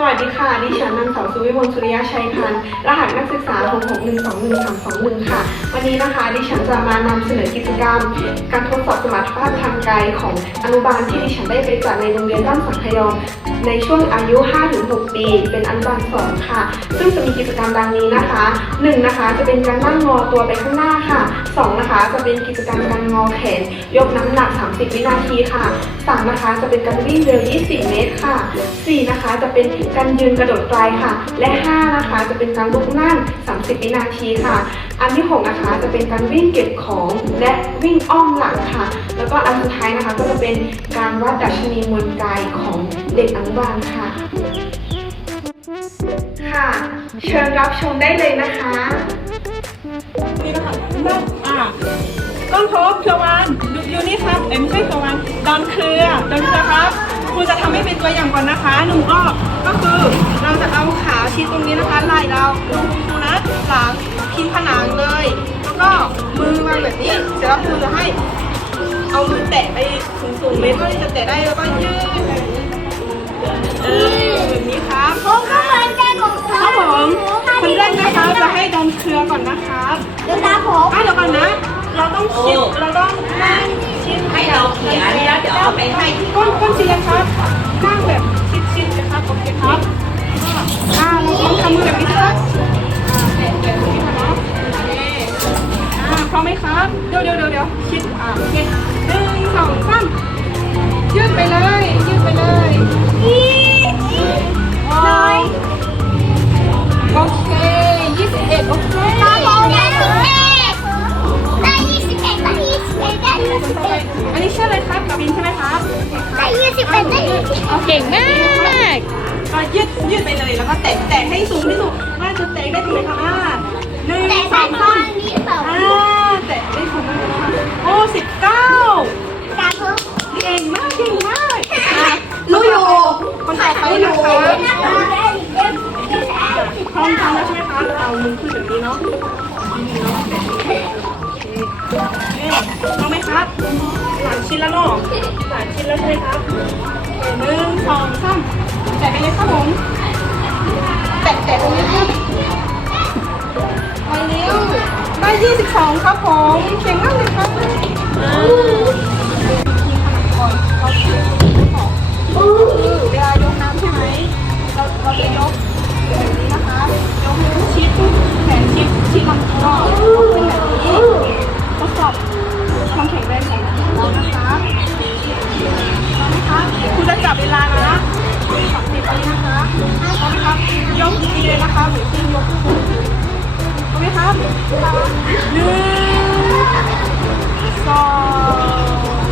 สวัสดีค่ะ ดิฉันนางสาวสุวิมลสุริยะชัยพันธ์รหัสนักศึกษา 6612121 ค่ะ วันนี้นะคะ ดิฉันจะมานำเสนอกิจกรรม การทดสอบสมรรถภาพทางกายของอนุบาลที่ดิฉันได้ไปจัดในโรงเรียนบ้านสังขยอมในช่วงอายุ 5-6 ปี เป็นอนุบาลสองค่ะ ซึ่งจะมีกิจกรรมดังนี้นะคะ 1 นะคะ จะเป็นการนั่งงอตัวไปข้างหน้าค่ะ 2 นะคะ จะเป็นกิจกรรมการงอแขน ยกน้ำหนัก 30 วินาทีค่ะ 3 นะคะ จะเป็นการวิ่งเร็ว 20 เมตรค่ะ 4 นะคะ จะเป็นการยืนกระโดดไกลค่ะ และ 5 นะคะจะเป็นการลุกนั่ง 30 วินาทีค่ะ อันที่ 6 นะคะจะเป็นการวิ่งเก็บของและวิ่งอ้อมหลังค่ะ แล้วก็อันสุดท้ายนะคะก็จะเป็นการวัดดัชนีมวลกายของเด็กอนุบาลค่ะ ค่ะ เชิญรับชมได้เลยนะคะนี่นะคะต้นอ่าต้นโพบเครือวานดูอยู่นี่ครับเอ้ยไม่ใช่เครือวานดอนเครือดอนเครือครับครูจะทำให้เป็นตัวอย่างก่อนนะคะหนุ่มอ้อก็ เอาขาชี้ตรงนี้นะคะไหล่เราดูครูนะหลังพิงผนังเลย แล้วก็มือวางแบบนี้ เสร็จแล้วครูจะให้ เอามือแตะไปสูงๆเมตรเท่าที่จะแตะได้แล้วก็ยืดเออแบบนี้ครับผมก็เหมือนกันของคเขารับผมคนแรกนะคะจะให้ดอนเครือก่อนนะครับเดี๋ยวตาผมอะเดี๋ยวก่อนนะ อมไหมครับเดี๋ยวเดี๋ยวเดี๋ยวเดี๋ยวชิดอ่าโอเคหนึ่งสองสามยืดไปเลยยืดไปเลยว้าวโอเคยี่สิบเอ็ดโอเคตาผมได้สิบเอ็ดได้ยี่สิบเอ็ดได้ยี่สิบเอ็ดได้ยี่สิบต่อไปเอ็ดอันนี้ชื่ออะไรครับกาบินใช่ไหมครับได้ยี่สิบเอ็ดได้ยี่สิบเอ็ดเก่งมากก็ยืดยืดไปเลยแล้วก็แตะแตะให้สูงที่สุดน่าจะแตะได้ตรงไหนคะอ่าหนึ่งแต่สใส่องข้อสาม งสองสามแตะไปเลยครับผมแตะแตะตรงนี้ครับไปเร็วได้22ครับผมเก่งมากเลยครับอ่าทีขนาดก่อนเราเขียนต่อคือเวลายกน้ำใช่ไหมเราเราจะยกแบบนี้นะคะยกนิ้ชิดแขนชิดชิดลำตัวเป็นแบบนี้ทดสอบความแข็งแรงของเรานะคะพร้อมไหมคะคุณจะจับเวลานะ สามสิบวินะคะพร้อมไหมครับยกดีเลยนะคะหมือนที่ยกขึ้นพร้อมไหมครับหนึ่งสอง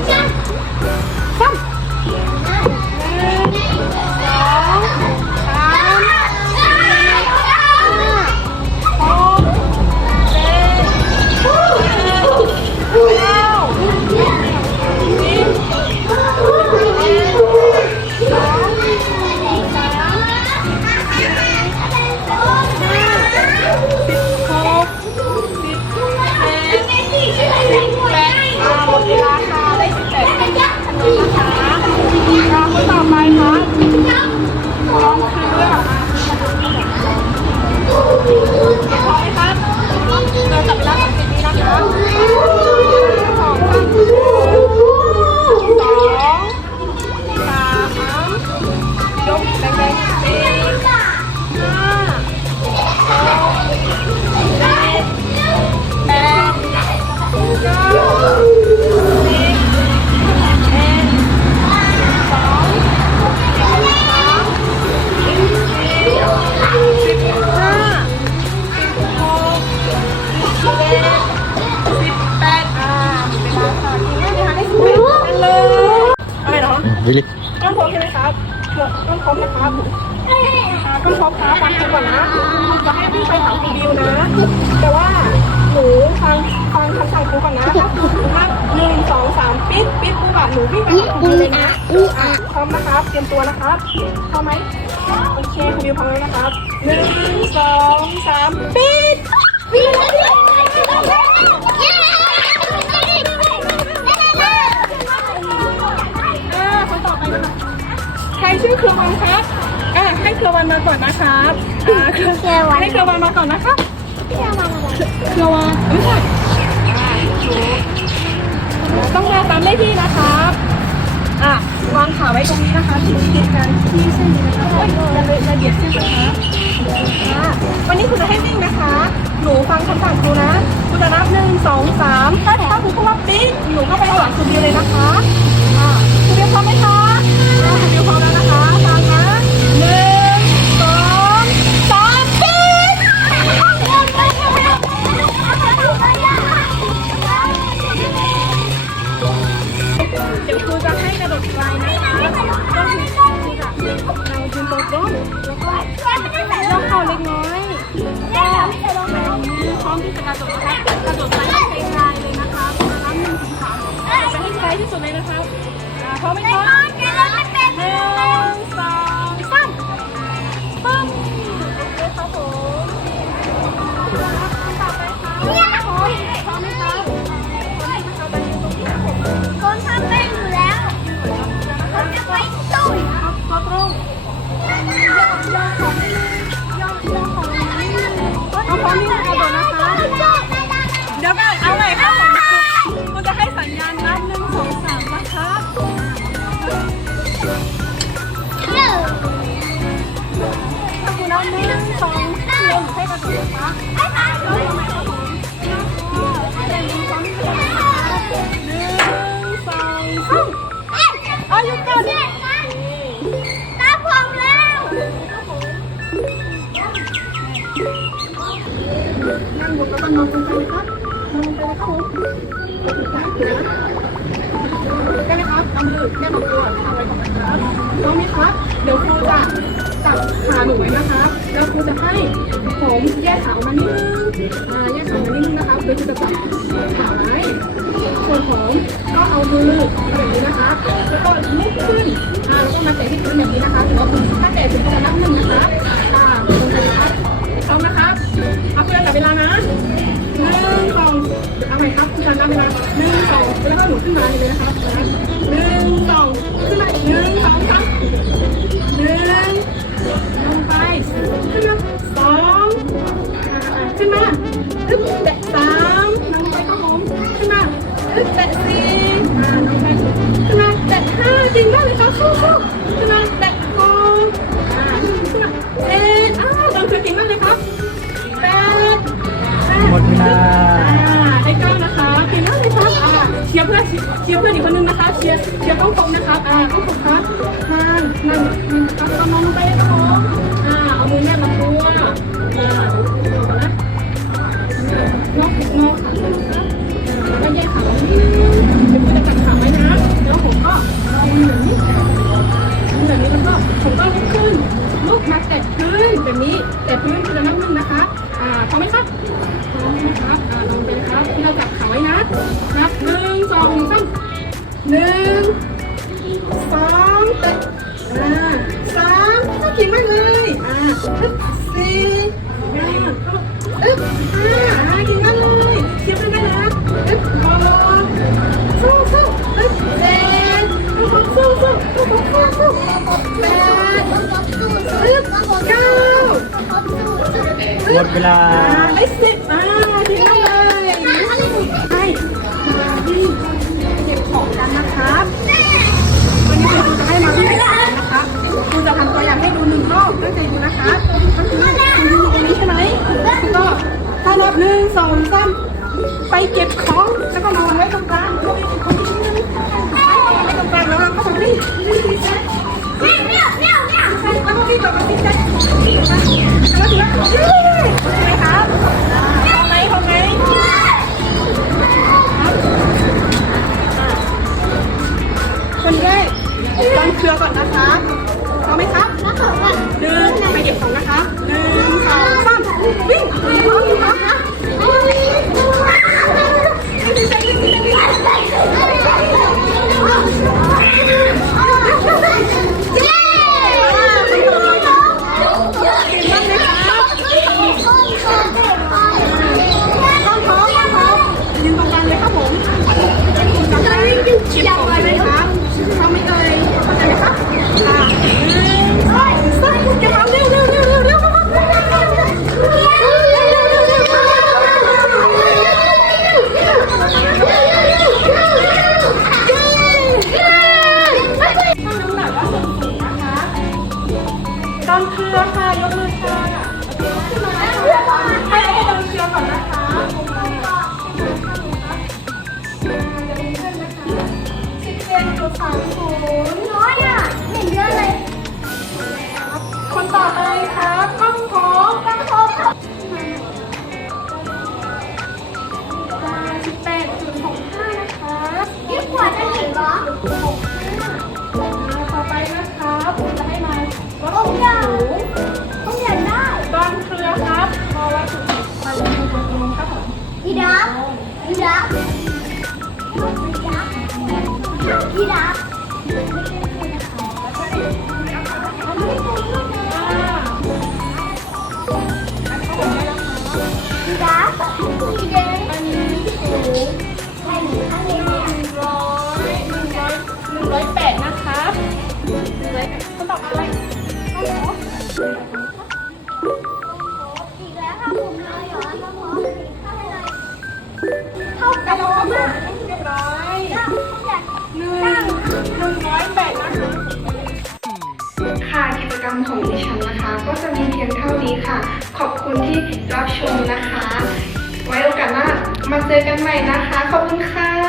อะไรเนาะ Really? ก้อนพบใช่ไหมครับก้อนพบนะครับก้อนพบครับฟังกันก่อนนะจะให้พี่ไปหาคุณบิวนะ แต่ว่าหนูฟังฟังคำสั่งครูก่อนนะนับหนึ่งสองสามปิดปิดครูก่อนหนูวิ่งไปหาคุณบิวเลยนะพร้อมนะครับ เตรียมตัวนะครับพร้อมไหมโอเคคุณบิวพร้อมแล้วนะครับหนึ่งสองสามปิดวิ่ ใครชื่อเครือวังครับอ่าให้เครือวันมาก่อนนะครับอ่าเครือวัน ให้เครือวันมาก่อนนะครับพี่เอามาอะไรเครือวันไม่ใช่อ่าต้องมาตามเลขที่นะครับอะวางขาไว้ตรงนี้นะคะที่ติดกันที่เส้นนี้นะคะเอ้ยอย่าเลยอย่าเบียดเส้นนะคะอะวันนี้คุณจะให้วิ่งนะคะ หนูฟังคำสั่งครูนะคุณจะนับหนึ่งสองสามถ้าถ้าครูพูดว่าปิ๊กหนูก็ไปข้างหลังคุณบิวเลยนะคะ อ่าพร้อมไหมคะ นับหนึ่งสองสามให้กระโดดนะคะแล้วทำไมครับผมหนึ่งสอามหนึ่งสองสามเอายุดก่อนตาผมแล้วนั่งบนแล้วก็นอนลงไปเลยครับนอนลงไปเลยครับผมได้ไหมครับเอามือแก้มตัวทำอะไรก่อนนครับพร้อมไหมครับ เดี๋ยวครูจะจับขาหนูไว้นะครับ ครูจะให้ผมแยกขาวมานิดนึงอ่าแยกขาวมานิดนึงนะคะโดยครูจะจับขาไว้ส่วนผมก็เอามือแบบนี้นะคะ แล้วก็ลุกขึ้นอ่าแล้วก็มาเตะที่พื้นแบบนี้นะคะถือว่าคุณถ้าเตะถึงจะนับหนึ่งนะคะ อึ๊บแตะสี่อ่ไปขึ้นมาแตะห้าจริงมากเลยครับสู้สู้ขึ้นมาแตะหกอ่าขึ้นมเจ็ดอ้าวตอนคือจริงมากเลยครับแปดหมดเวลาไอ้เก้านะคะเก่งมากเลยครับเชียร์เพื่อนเชียร์เพื่อนอีกคนนึงนะคะ เชียร์เชียร์ต้องตรงนะครับอ่าต้องตรงครับนั่งนั่งนั่งครับนนอง นับหนึ่งสองสามหนึ่งสองเตะอ่าสามก็เก่งมากเลยอ่าสี่อ่าอึ๊บห้าอ่าเก่งมากเลยเทียบกันได้นะอึ๊บหกสู้สู้อึ๊บเจ็ดสู้สู้สู้สู้สู้สู้แปดอึ๊บเก้าหมดเวลาได้สิบ นับหนึ่งสองสามไปเก็บของแล้วก็วางไว้ตรงกลางวก็คนที่นี่ไว้ตรงกลางแล้วเราก็มาวิ่งวิ่งวิ่งใช่แล้วก็วิ่งต่อไปวิ่งใช่แล้วถึงแล้วโอเคครับพอไหมพอไหมคนแรกวางเครือก่อนนะคะ คือค่ะยกมือค่ะให้ให้ดมเครือก่อนนะคะจะเป็นเพื่อนนะคะสิบเอ็ดตัวสามศูน ต้องยำต้มยำได้ต้นเครือครับมอวัดมันมาลงตรงครับผมยีราฟยีราฟยีราฟยีราฟ นึ่งร้อยแปดนะคะค่ะกิจกรรมของดิฉันนะคะ ก็จะมีเพียงเท่านี้ค่ะ ขอบคุณที่รับชมนะคะ ไว้โอกาสหน้ามาเจอกันใหม่นะคะ ขอบคุณค่ะ